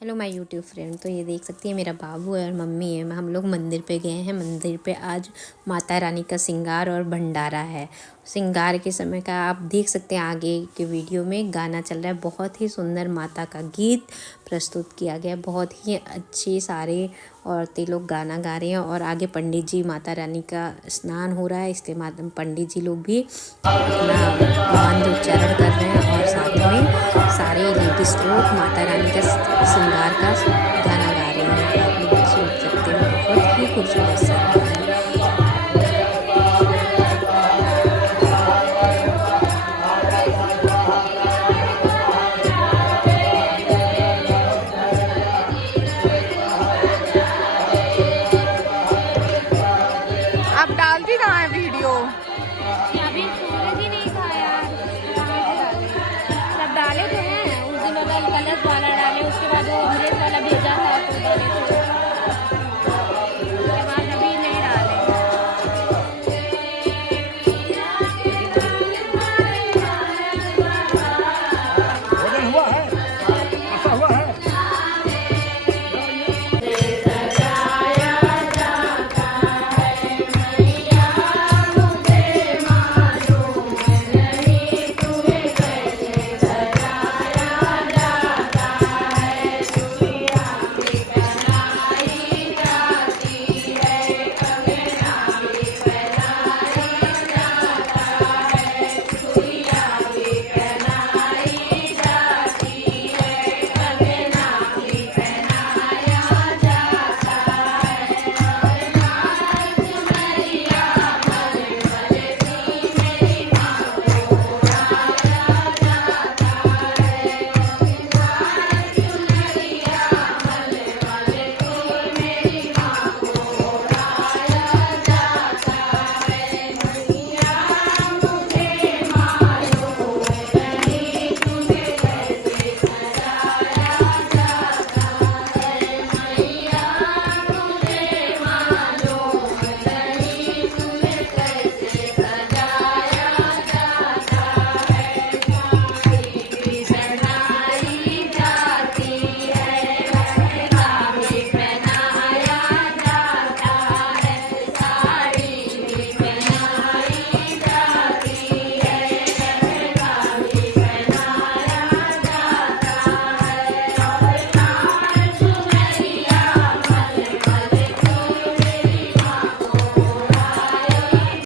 Hello my YouTube friend. तो ये देख सकती है मेरा बाबू है और मम्मी है। हम लोग मंदिर पे गए हैं। मंदिर पे आज माता रानी का श्रृंगार और भंडारा है। श्रृंगार के समय का आप देख सकते हैं, आगे के वीडियो में गाना चल रहा है। बहुत ही सुंदर माता का गीत प्रस्तुत किया गया। बहुत ही अच्छी सारे औरतें लोग गाना गा रही हैं और आगे पंडित जी, माता रानी का स्नान हो रहा है, इसलिए पंडित जी लोग भी अपना मंत्र उच्चारण कर रहे हैं और साथ में सारे लेडीज लोग माता रानी का श्रृंगार का गाना गा रही हैं। आप लोग सुन सकते हैं, बहुत ही खूबसूरत सा